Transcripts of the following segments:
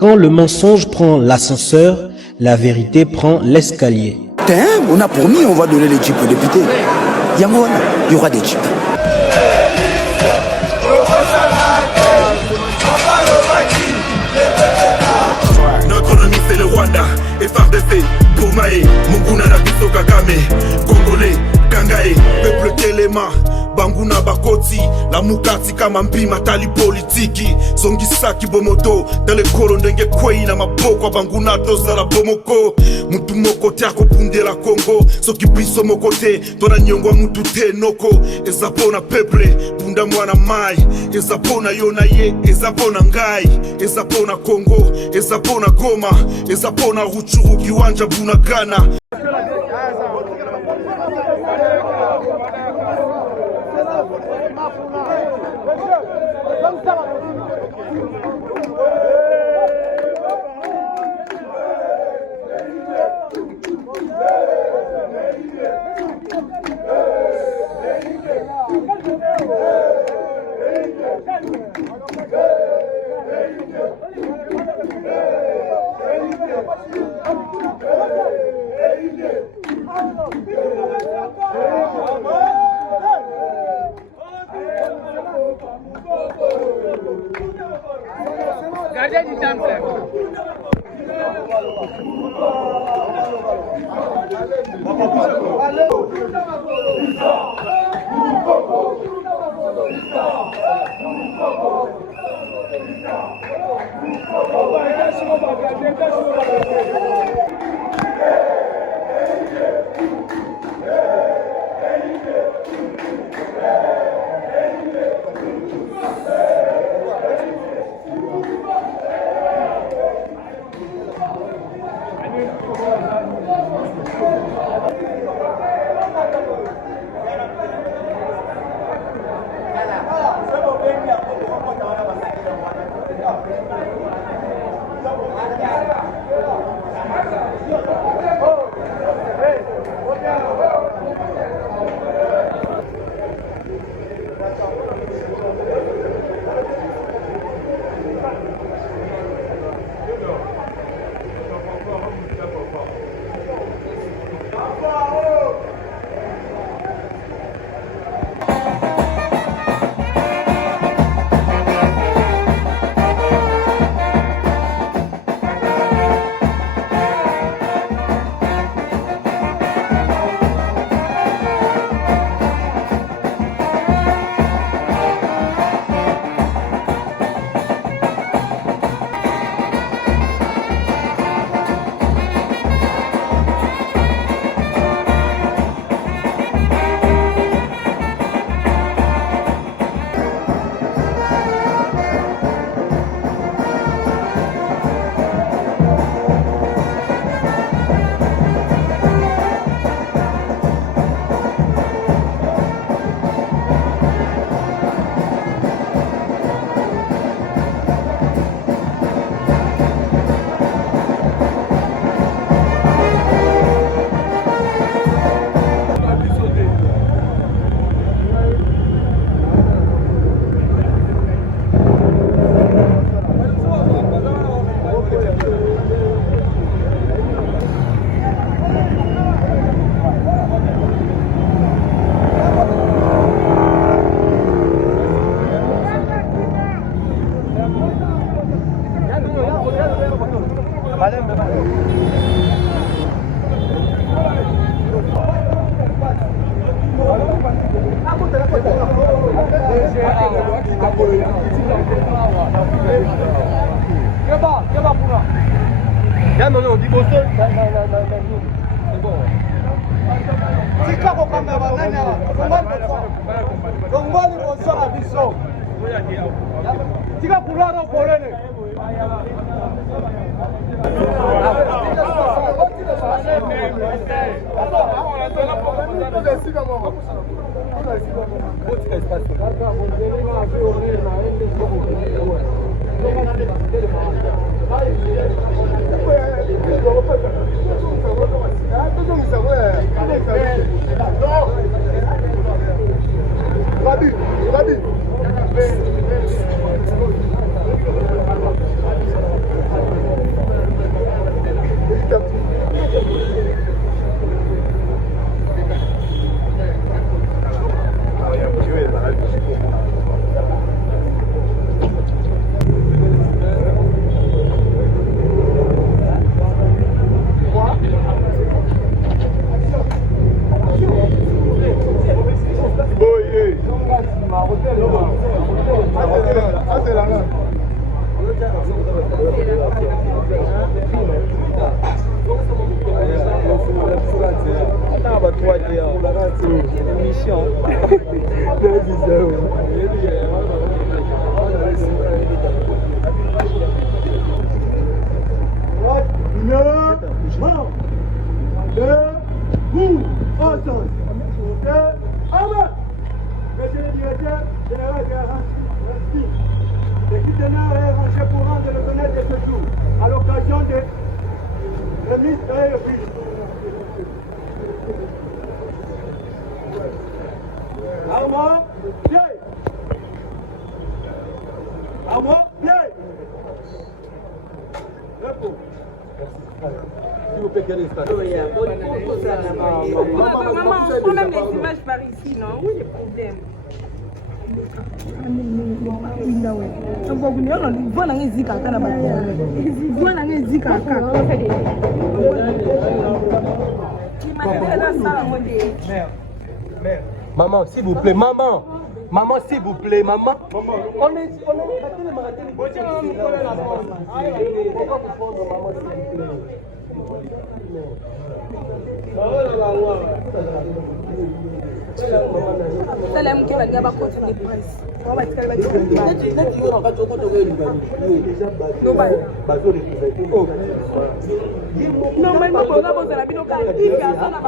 Quand le mensonge prend l'ascenseur, la vérité prend l'escalier. On a promis, on va donner les jeeps aux députés. Il y aura des jeeps. Notre ennemi c'est le Rwanda, FRDC, Boumae, Munguna Nabiso Kagame, Congolais, Kangae, peuple Telema, Banguna Bakoti, la Mukati kama mpima tali politiki, Songisaki Bomoto, Dale Kolo ndenge kwei na maboko Banguna toza la Bomoko, Mutu moko tiako punde la Congo, Soki biso mokote, Tona nyongwa mutu te noko, Ezapona peuple, Punda mwana mai, Ezapona yona ye, Ezapona ngai, Ezapona Congo, Ezapona Goma, Ezapona Ruchuru kiwanja Bunagana. Gardien du temple. Maman, on prend même les images par ici, non? Où est le problème? Maman, s'il vous plaît, maman. Maman, s'il vous plaît, maman. On est Salam qui va gaba continuer presse. On va être normalement pour la bosse la bino ka il y a ça na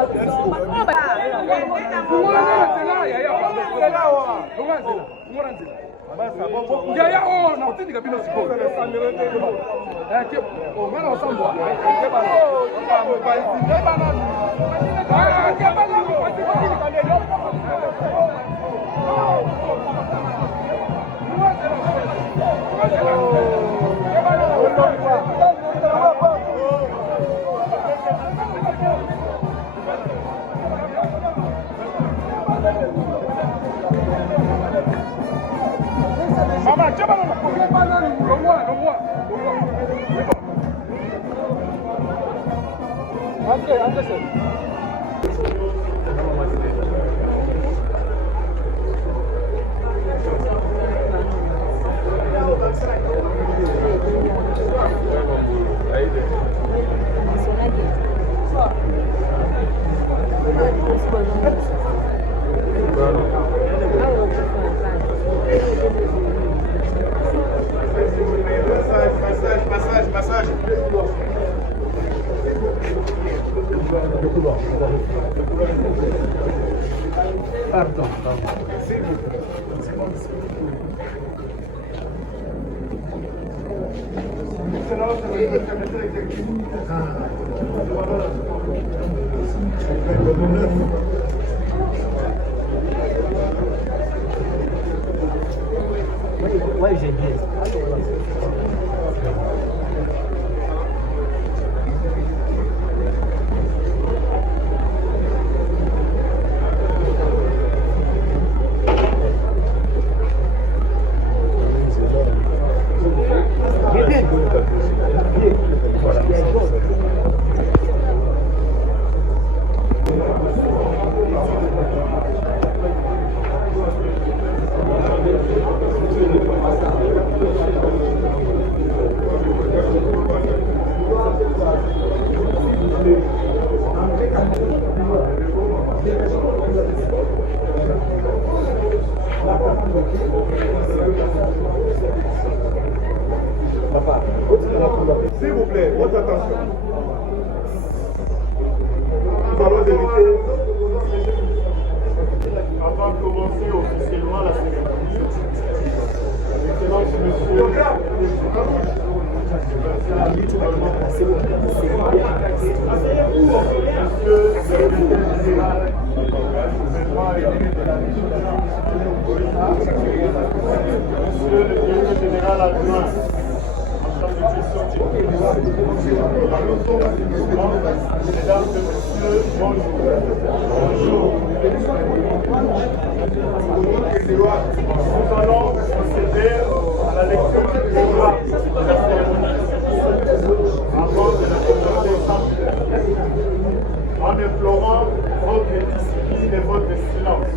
Ouais, j'ai dit. S'il vous plaît, votre attention. Nous allons éviter, avant de commencer officiellement la cérémonie, Excellence Monsieur, Monsieur le directeur général adjoint, mesdames et messieurs, bonjour. Bonjour. Nous allons procéder à la lecture du programme de la cérémonie avant de la présenter en implorant votre discipline et votre silence.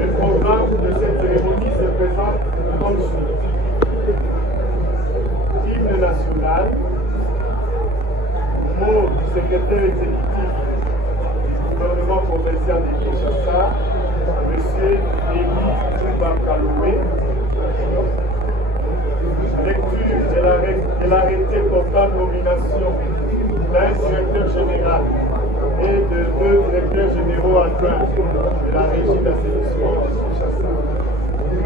Le programme de cette cérémonie se présente comme suit. Hymne national, mot du secrétaire exécutif du gouvernement provincial de Kinshasa, M. Élie Bakaloé. Lecture de l'arrêté portant nomination d'un directeur général et de deux directeurs généraux adjoints de la régie d'assainissement de Kinshasa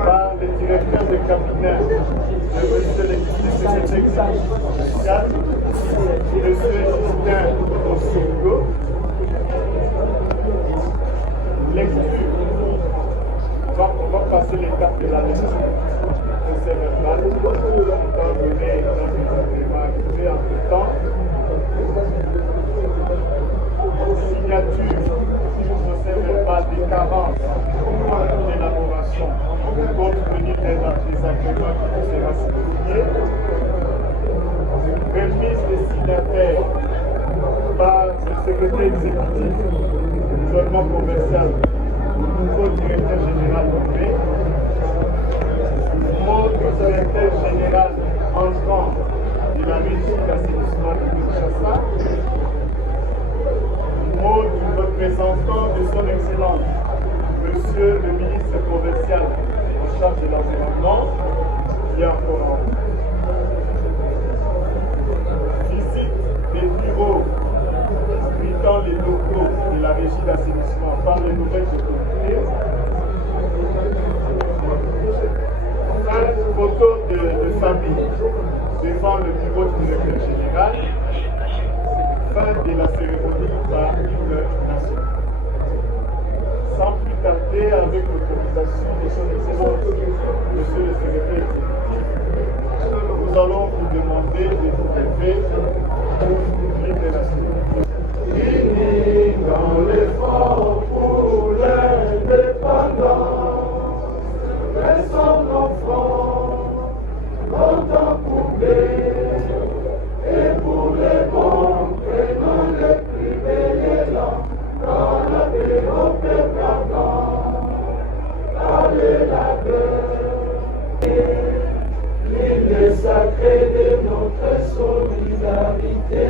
par les directeurs de cabinet de M. le secrétaire exécutif, M. Justin Osingo. Lecture. On va passer l'étape de la lecture. Procès verbal, étant donné les éléments activés entre temps. exécutif, isolement commercial, nouveau directeur général nommé, mot du directeur général entrant de la régie d'assainissement de Kinshasa, mot du représentant de son Excellence, Monsieur le ministre provincial en charge de l'environnement, qui est encore en visite des bureaux abritant les locaux de la régie d'assainissement par les nouvelles autorités. 5 photos de famille devant le bureau du directeur général. Fin de la cérémonie par l'hymne national. Sans plus tarder, avec l'autorisation de son Excellence, Monsieur le secrétaire exécutif, nous allons vous demander de vous lever pour l'hymne national. Unis dans l'effort pour l'indépendance, laissons nos fronts longtemps courbés, et pour les bons prenons les privés et lents, dans la paix au peuple ardent, allez la paix, l'hymne sacré de notre solidarité.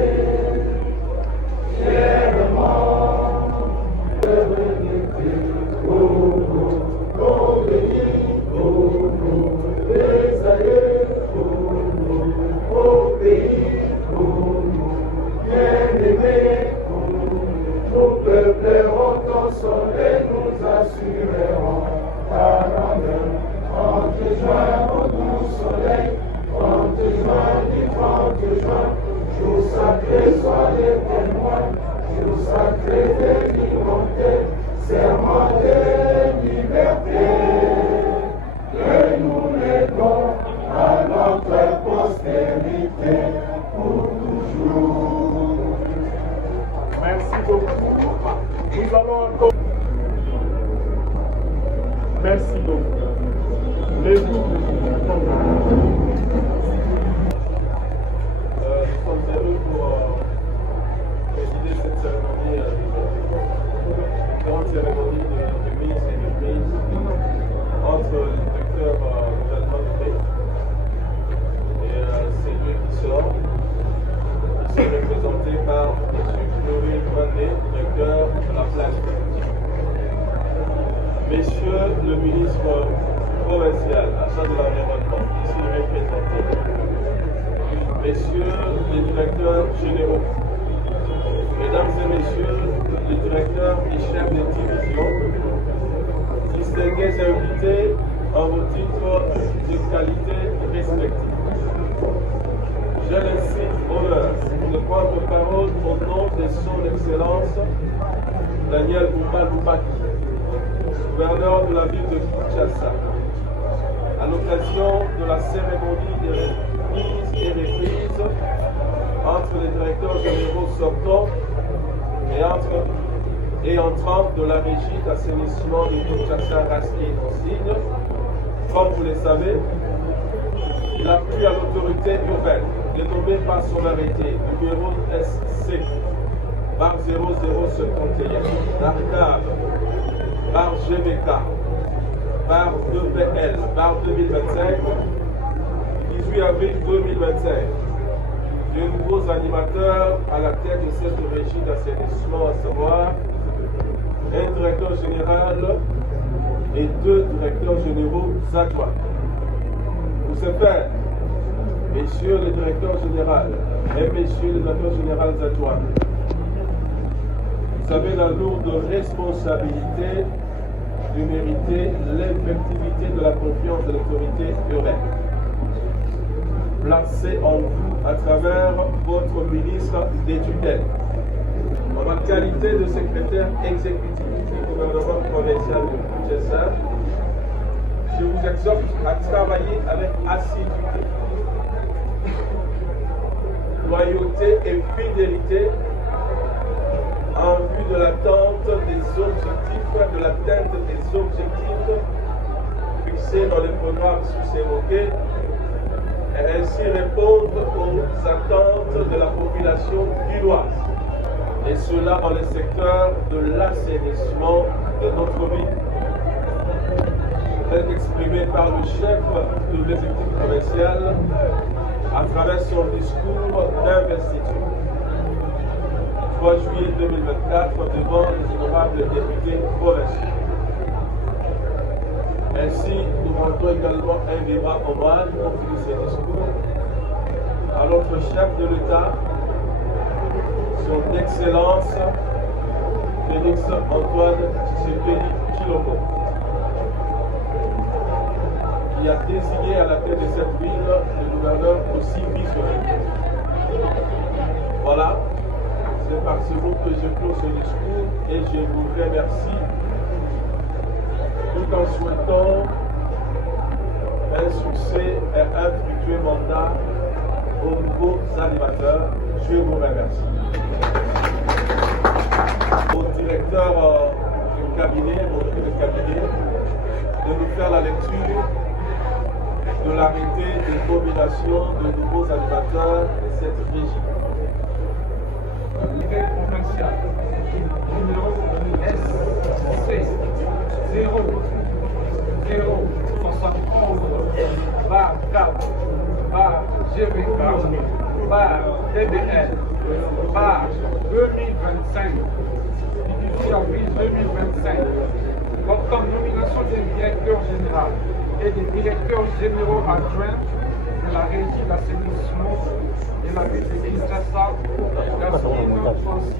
Merci beaucoup. Les groupes nous sommes heureux pour présider cette cérémonie, grande cérémonie de mise et de prise entre le directeur gouvernement de paix et celui qui sort. Ils sont représentés par M. Chloé Grandet, directeur de la place. Messieurs le ministre provincial, à charge de l'environnement, ici représenté, messieurs les directeurs généraux, mesdames et messieurs les directeurs et chefs de division, distingués invités en vos titres de qualité respectifs. J'ai l'insigne honneur de prendre parole au nom de son Excellence Daniel Boubaki, gouverneur de la ville de Kinshasa, à l'occasion de la cérémonie de mise et reprise entre les directeurs généraux sortants et entrants de la régie d'assainissement de Kinshasa Rasti Consigne. Comme vous le savez, il a pris à l'autorité urbaine de nommer par son arrêté numéro SC par 0051 d'Arcade par GVK, par 2PL, par 2025, 18 avril 2025, de nouveaux animateurs à la tête de cette régie d'assainissement, à savoir un directeur général et 2 directeurs généraux adjoints. Pour ce faire, messieurs les directeurs généraux et messieurs les directeurs généraux adjoints, vous avez la lourde responsabilité de mériter l'effectivité de la confiance de l'autorité urbaine, placée en vous à travers votre ministre des tutelles. En ma qualité de secrétaire exécutif du gouvernement provincial de Kinshasa, je vous exhorte à travailler avec assiduité, loyauté et fidélité en vue de l'atteinte des objectifs, de l'atteinte des objectifs fixés dans le programme sous-évoqué et ainsi répondre aux attentes de la population guinoise et cela dans le secteur de l'assainissement de notre ville, tel qu'exprimé par le chef de l'exécutif provincial à travers son discours d'investiture. 3 juillet 2024 devant les honorables députés provinciaux. Ainsi, nous rendons également un débat hommage pour finir ces discours à notre chef de l'État, son Excellence Félix Antoine Tshisekedi Tshilombo, qui a désigné à la tête de cette ville le gouverneur aussi visionnaire. Voilà, c'est par ce mot que je clôt ce discours et je vous remercie tout en souhaitant un succès et un fructueux mandat aux nouveaux animateurs. Je vous remercie. Au directeur du cabinet, mon chef de cabinet, de nous faire la lecture de l'arrêté de nomination de nouveaux animateurs de cette régie. L'arrêté provincial numéro SC 0071 bar 4 bar GVK bar TBL bar 2025 du avril 2025 portant nomination des directeurs généraux et des directeurs généraux adjoints de la régie d'assainissement de la ville de Kinshasa, Yasmine Francis.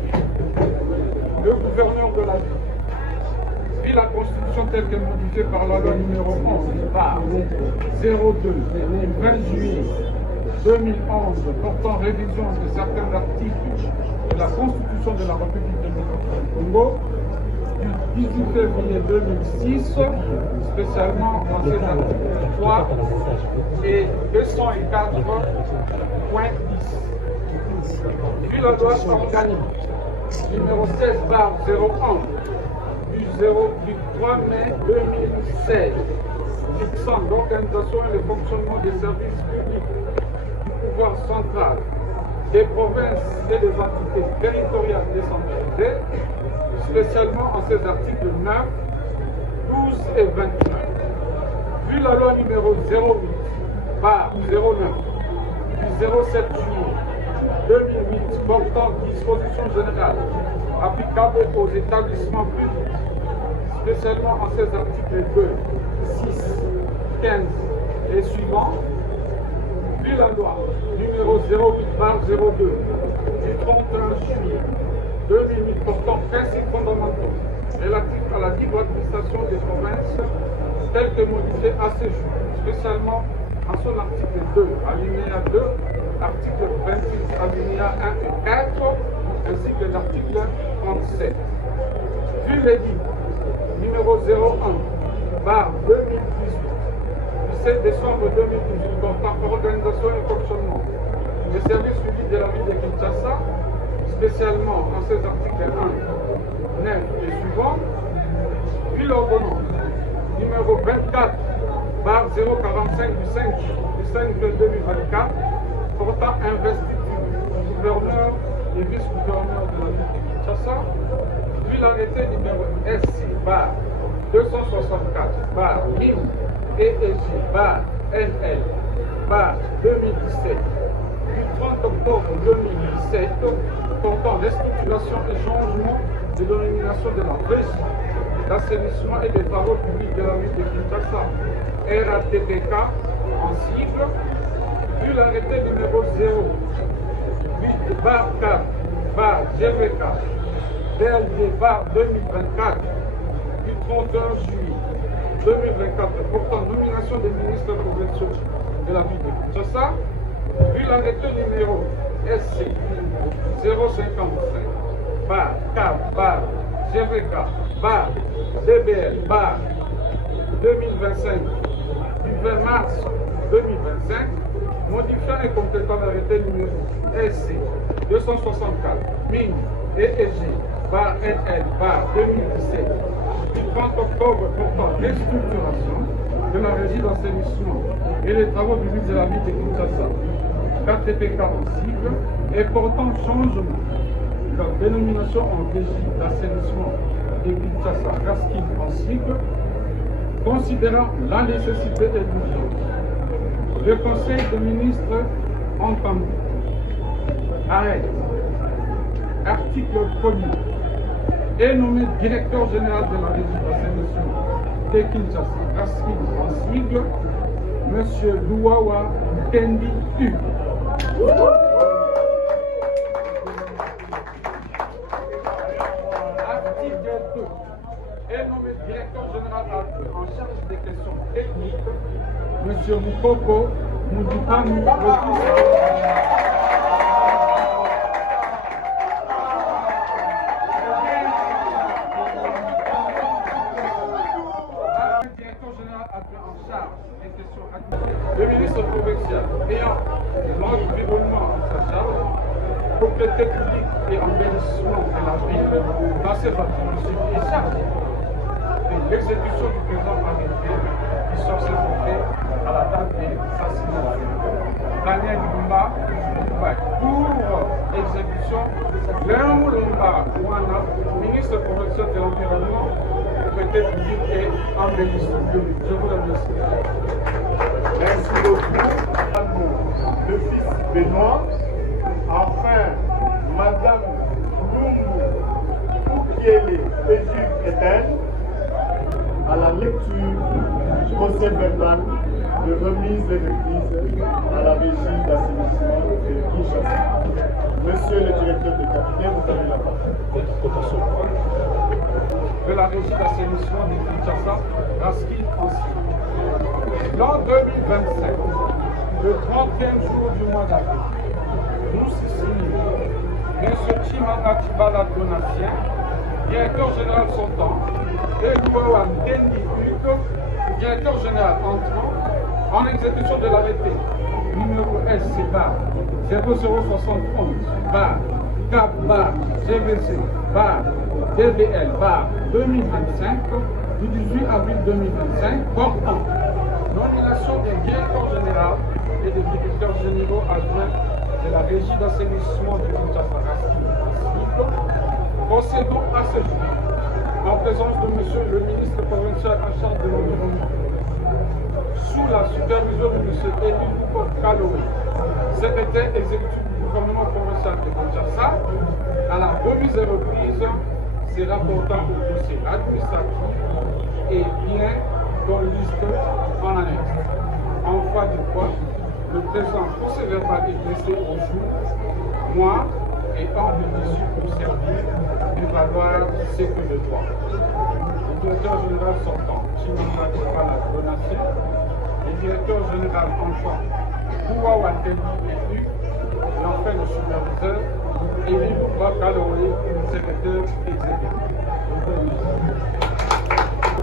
Le gouverneur de la ville, vit la constitution telle qu'elle est modifiée par la loi numéro 11 par 02 du 20 juillet 2011 portant révision de certains articles de la constitution de la République démocratique du Congo, du 18 février 2006, spécialement dans ses articles 3 et 204.10. Puis la loi organique numéro 16/01 du 3 mai 2016, fixant l'organisation et le fonctionnement des services publics du pouvoir central, des provinces et des entités territoriales décentralisées, spécialement en ces articles 9, 12 et 29. Vu la loi numéro 08/09 du 07 juillet 2008 portant dispositions générales applicables aux établissements publics, spécialement en ces articles 2, 6, 15 et suivants, vu la loi numéro 08/02 du 31 juillet 2008 portant principes fondamentaux relatifs à la libre administration des provinces, telle que modifiée à ce jour, spécialement en son article 2, alinéa 2, article 26, alinéa 1 et 4, ainsi que l'article 37. Vu l'édit numéro 01/2018 du 7 décembre 2018 portant organisation et fonctionnement des services publics de la ville de Kinshasa, spécialement en ces articles 1, 9 et suivants, puis l'ordonnance numéro 24/045 du 5 juillet 2024 portant investiture du gouverneur et vice-gouverneur de la ville de Kinshasa, puis l'arrêté numéro SC/264/MIM et EG/NL 2017 du 30 octobre 2017 portant restructuration et changement de dénomination de la régie d'assainissement et des travaux publics de la ville de Kinshasa, RATPK en cible, puis l'arrêté numéro 08/4/GVK DLD/2024 du 31 juillet 2024 portant nomination des ministres provinciaux de la ville de Kinshasa, puis l'arrêté numéro SC 055/4/GVK/DBL/2025 du 20 mars 2025, modifiant et complétant l'arrêté numéro SC 264 MIN et EG/NL/2017 du 30 octobre portant restructuration de la régie d'assainissement et les travaux publics de la ville de Kinshasa, KTPK en cible, et portant changement la dénomination en régie d'assainissement de Kinshasa, RASKIN en sigle, considérant la nécessité et l'urgence, le Conseil des ministres entendu arrête article 1er est nommé directeur général de la régie d'assainissement de Kinshasa, RASKIN en sigle, M. Louawa Kendi U. Article 2 est nommé directeur général en charge des questions techniques, M. Mukoko Moudipanu, le ministre provincial ayant l'environnement en sa charge, propriété publique et embellissement de la ville, passé par le charge de l'exécution du présent arrêté qui sont faits à la date de l'assassinat. Daniel Lumba, pour exécution, Léon Lumba, ministre provincial de l'environnement, propriété publique et embellissement. Je vous remercie. Merci beaucoup. Le fils Benoît. Enfin, Madame Lungu Oukiele Péju-Eden, à la lecture du procès verbal de remise des reprises à la régie d'assainissement de Kinshasa. Monsieur le directeur de cabinet, vous avez la parole. De la régie d'assainissement de Kinshasa, RASKIN en sigle. L'an 2025, le 30e jour du mois d'avril, nous signons M. Chimanga Tibala Donatien, directeur général sortant, et Louawan Kendi Hugo, directeur général entrant, en exécution de l'arrêté numéro SC bar 0071 bar CAP bar GVC bar DBL bar 2025 du 18 avril 2025 portant nomination des directeurs généraux et des directeurs généraux adjoints de la régie d'assainissement de Kinshasa, procédons à ce jour en présence de M. le ministre provincial en charge de l'environnement, sous la supervision de M. Elie Kaloé, secrétaire exécutif du gouvernement provincial de Kinshasa, à la remise et reprise ses rapportant au dossier administratif et bien dans liste en annexe. En foi de quoi, le présent procès verbal est laissé au jour, moi étant issu pour servir et valoir ce que je dois. Le directeur général sortant, Chimanga Tibala Donatien, le directeur général enfant, Kouawa Kendi et enfin le superviseur, Elie Kaloé, secrétaire exécutif.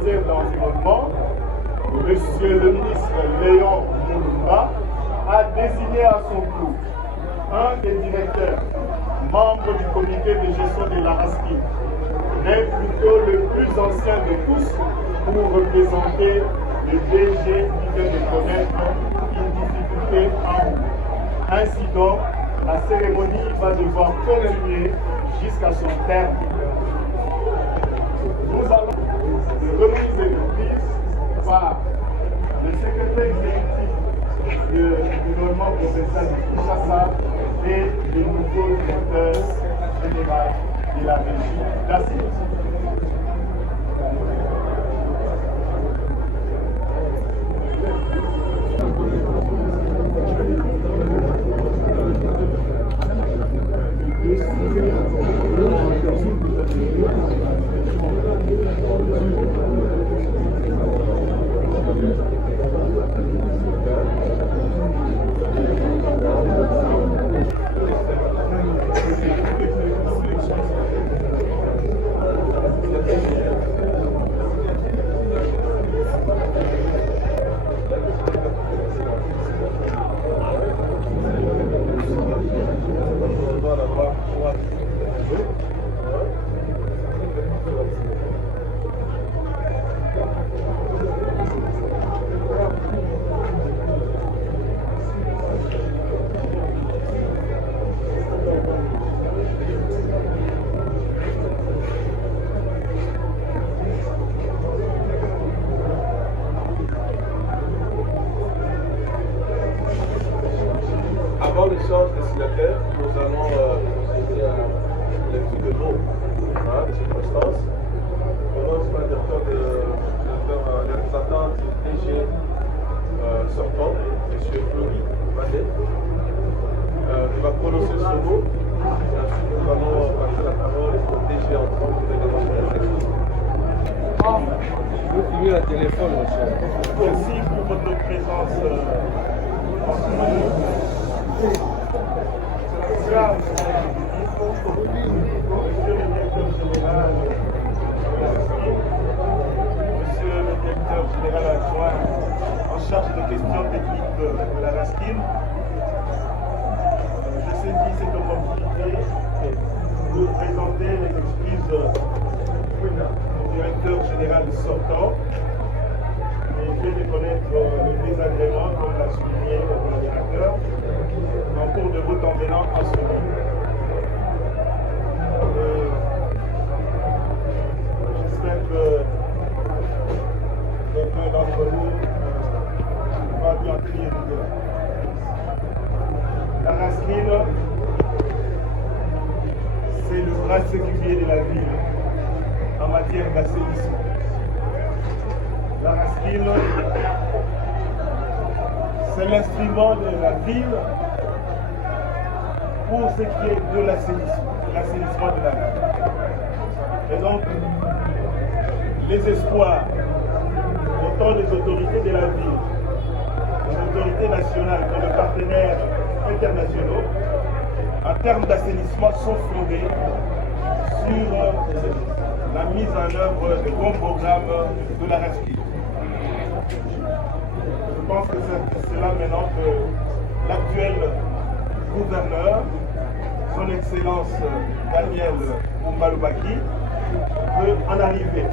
De l'environnement, Monsieur le ministre Léon Moulumba a désigné à son tour un des directeurs, membre du comité de gestion de la RASKIN, mais plutôt le plus ancien de tous, pour représenter le DG qui vient de connaître une difficulté en route. Ainsi donc, la cérémonie va devoir continuer jusqu'à son terme. Nous allons remise et reprise par le secrétaire exécutif du gouvernement provincial de Kinshasa et le nouveau directeur général de la régie d'assainissement. signataires, nous allons procéder à la lecture de mots, des circonstances. On commence par le représentant du DG sortant, M. Flori Madé. Il va prononcer ce mot. Et ensuite, nous allons passer la parole au DG entrant pour également faire la lecture. Je veux finir le téléphone, mon cher. Merci pour votre présence en ce moment. Monsieur le directeur général, monsieur le directeur général adjoint en charge de questions techniques de la RASKIN, je saisis cette opportunité pour présenter les excuses du directeur général sortant et fait de connaître le désagrément, comme l'a souligné le collaborateur, en cours de route en venant à ce moment. J'espère que quelqu'un d'entre nous va bien crier du cœur. La RASKIN, c'est le bras séculier de la ville en matière d'assainissement. La RASKIN, c'est l'instrument de la ville pour ce qui est de l'assainissement de la ville. Et donc, les espoirs, autant des autorités de la ville, des autorités nationales que de partenaires internationaux, en termes d'assainissement, sont fondés sur la mise en œuvre de bons programmes de la RASKIN. Je pense que c'est là maintenant que l'actuel gouverneur, son Excellence Daniel Oumbalobaki, peut en arriver.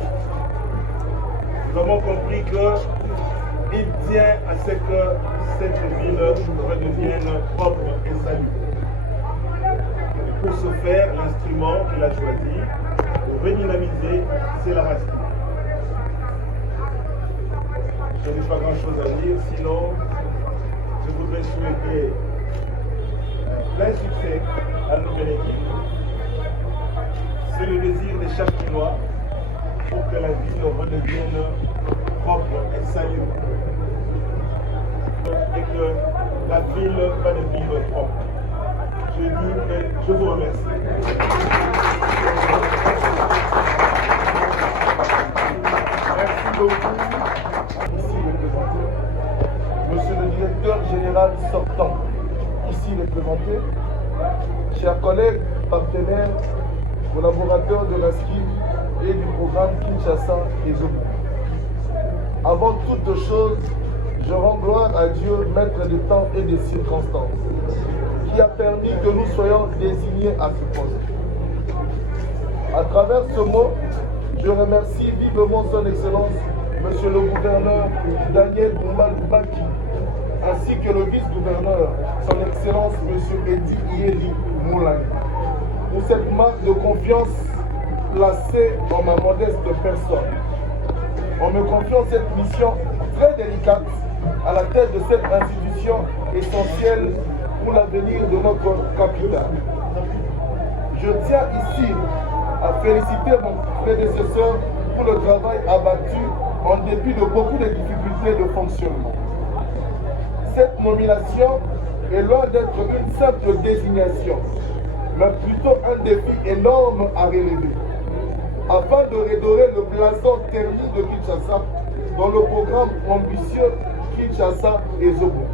Nous avons compris qu'il tient à ce que cette ville redevienne propre et salue. Pour ce faire, l'instrument qu'il a choisi pour redynamiser, c'est la RASKIN. Je n'ai pas grand-chose à dire, sinon je voudrais souhaiter plein succès à la nouvelle équipe. C'est le désir des Châtenois pour que la ville redevienne propre et salubre. Et que la ville va devenir propre. Je dis que je vous remercie. Merci beaucoup. Ici représenté. Monsieur le directeur général sortant, ici représenté. Chers collègues, partenaires, collaborateurs de RASKIN et du programme Kinshasa et Zobo. Avant toute chose, je rends gloire à Dieu, maître des temps et des circonstances, qui a permis que nous soyons désignés à ce poste. À travers ce mot, je remercie vivement son Excellence, Monsieur le gouverneur Daniel Oumbalobaki, ainsi que le vice-gouverneur, son Excellence, Monsieur Edi Yeli Moulay, pour cette marque de confiance placée en ma modeste personne. En me confiant cette mission très délicate à la tête de cette institution essentielle pour l'avenir de notre capitale. Je tiens ici à féliciter mon prédécesseur pour le travail abattu en dépit de beaucoup de difficultés de fonctionnement. Cette nomination est loin d'être une simple désignation, mais plutôt un défi énorme à relever, afin de redorer le blason terni de Kinshasa dans le programme ambitieux Kinshasa et Zobo.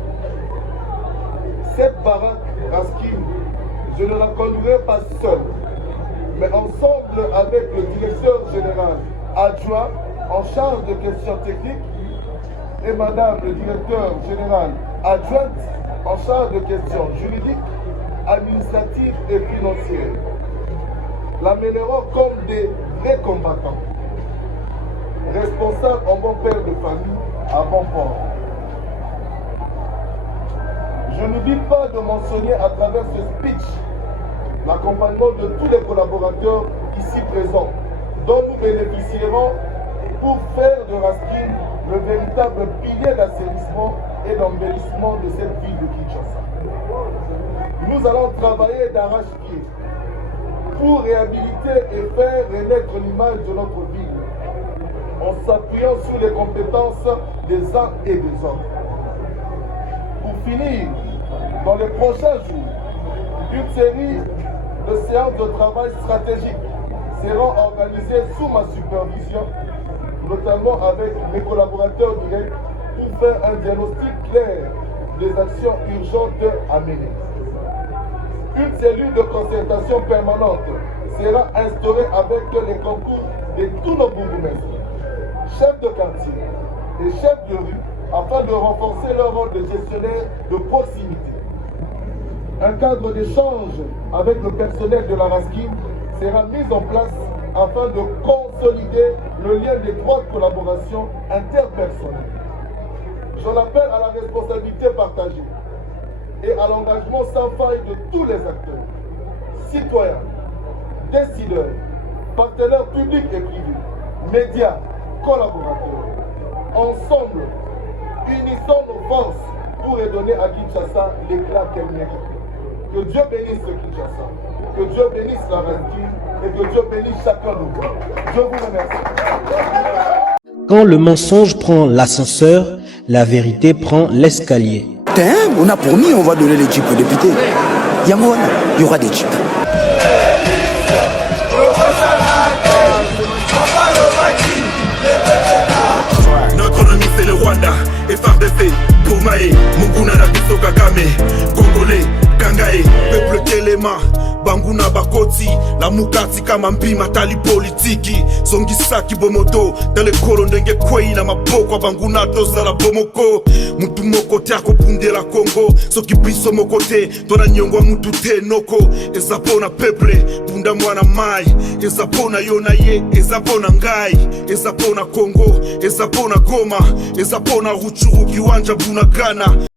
Cette baraque RASKIN, je ne la conduirai pas seule, mais ensemble avec le directeur général adjoint en charge de questions techniques et madame le directeur général adjointe en charge de questions juridiques, administratives et financières. La mèneront comme des vrais combattants, responsables en bon père de famille à bon port. Je n'oublie pas de mentionner à travers ce speech l'accompagnement de tous les collaborateurs ici présents, dont nous bénéficierons pour faire de RASKIN le véritable pilier d'assainissement et d'embellissement de cette ville de Kinshasa. nous allons travailler d'arrache-pied pour réhabiliter et faire renaître l'image de notre ville, en s'appuyant sur les compétences des uns et des autres. Pour finir, dans les prochains jours, une série de séances de travail stratégiques seront organisées sous ma supervision, notamment avec mes collaborateurs directs, pour faire un diagnostic clair des actions urgentes à mener. Une cellule de concertation permanente sera instaurée avec les concours de tous nos bourgmestres, chefs de quartier et chefs de rue, afin de renforcer leur rôle de gestionnaire de proximité. Un cadre d'échange avec le personnel de la RASKIN sera mis en place afin de consolider le lien d'étroite collaboration interpersonnelle. J'en appelle à la responsabilité partagée et à l'engagement sans faille de tous les acteurs, citoyens, décideurs, partenaires publics et privés, médias, collaborateurs. Ensemble, unissons nos forces pour redonner à Kinshasa l'éclat qu'elle mérite. Que Dieu bénisse Kinshasa, que Dieu bénisse la RASKIN et que Dieu bénisse chacun de nous. Je vous remercie. Quand le mensonge prend l'ascenseur, la vérité prend l'escalier. On a promis, on va donner les jeeps aux députés. Il y aura des jeeps. Notre ennemi c'est le Rwanda, FARDC, Boumae, Munguna na biso Kagame, Congolais, Kangae, peuple Telema, Banguna Bakoti, la Mukati kama mpima tali politiki, Songisaki Bomoto, dale kolo ndenge kwei na maboko Banguna tozala bomoko, mutu moko te akopundela Congo, soki biso moko te, tona nyongwa mutu te noko, ezapona peuple, punda mwana mai, ezapona yona ye, ezapona ngai, ezapona Congo, ezapona Goma, ezapona Ruchuru kiwanja Bunagana.